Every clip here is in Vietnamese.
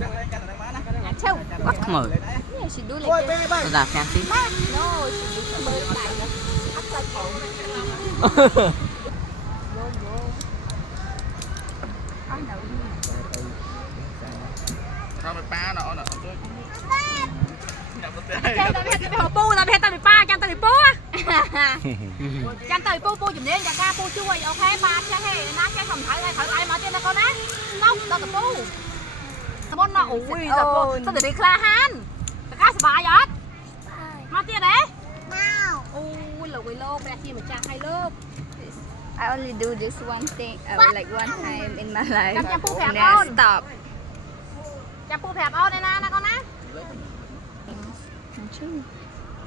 go. Achoo. Bắt mở. Yeah, she do like this. Tôi là fancy. No, she do the bird like that. Upside down. Go, go. I know you. Tao bị ba nọ nọ. Chơi tao biết hồ pu, tao biết tao bị ba, chân tao bị pu á. Chân tao bị pu pu giùm đến, chân ca pu chui, ok ba chơi hay, nó chơi không thử ai mà chơi nó con á. Nóc tao tập pu. Tao muốn nó ui, tao tự bị kha han. Tao cá sờ bài vậy. Mà chơi đấy. Ui là quỷ lô, bây giờ mà chơi hay lắm. I only do this one thing, like one time in my life. Chăm pu phèo And con. then stop. Chăm pu phèo con đây nè con á.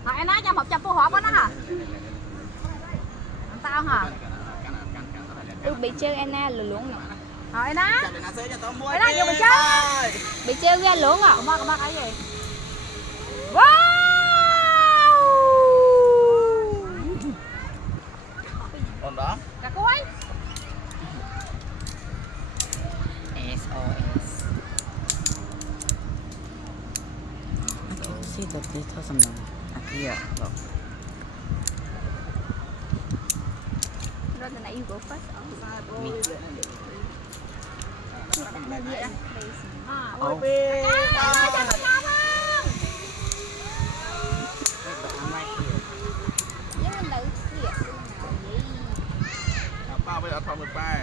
Hỏi anh nói cho 100 pu hộp đó hả? Tao hả? Bị chơi Anna lừa luôn nè. Hỏi anh á. Anh nói vô bị chơi. Bị chơi ra luôn à? Come on, cái gì? Wow! Còn đó. Cả cuối. SOS. See the details of them. Here, look. Rồi từ nãy you go first. Me. Oh. Ba bây giờ thòng được ba.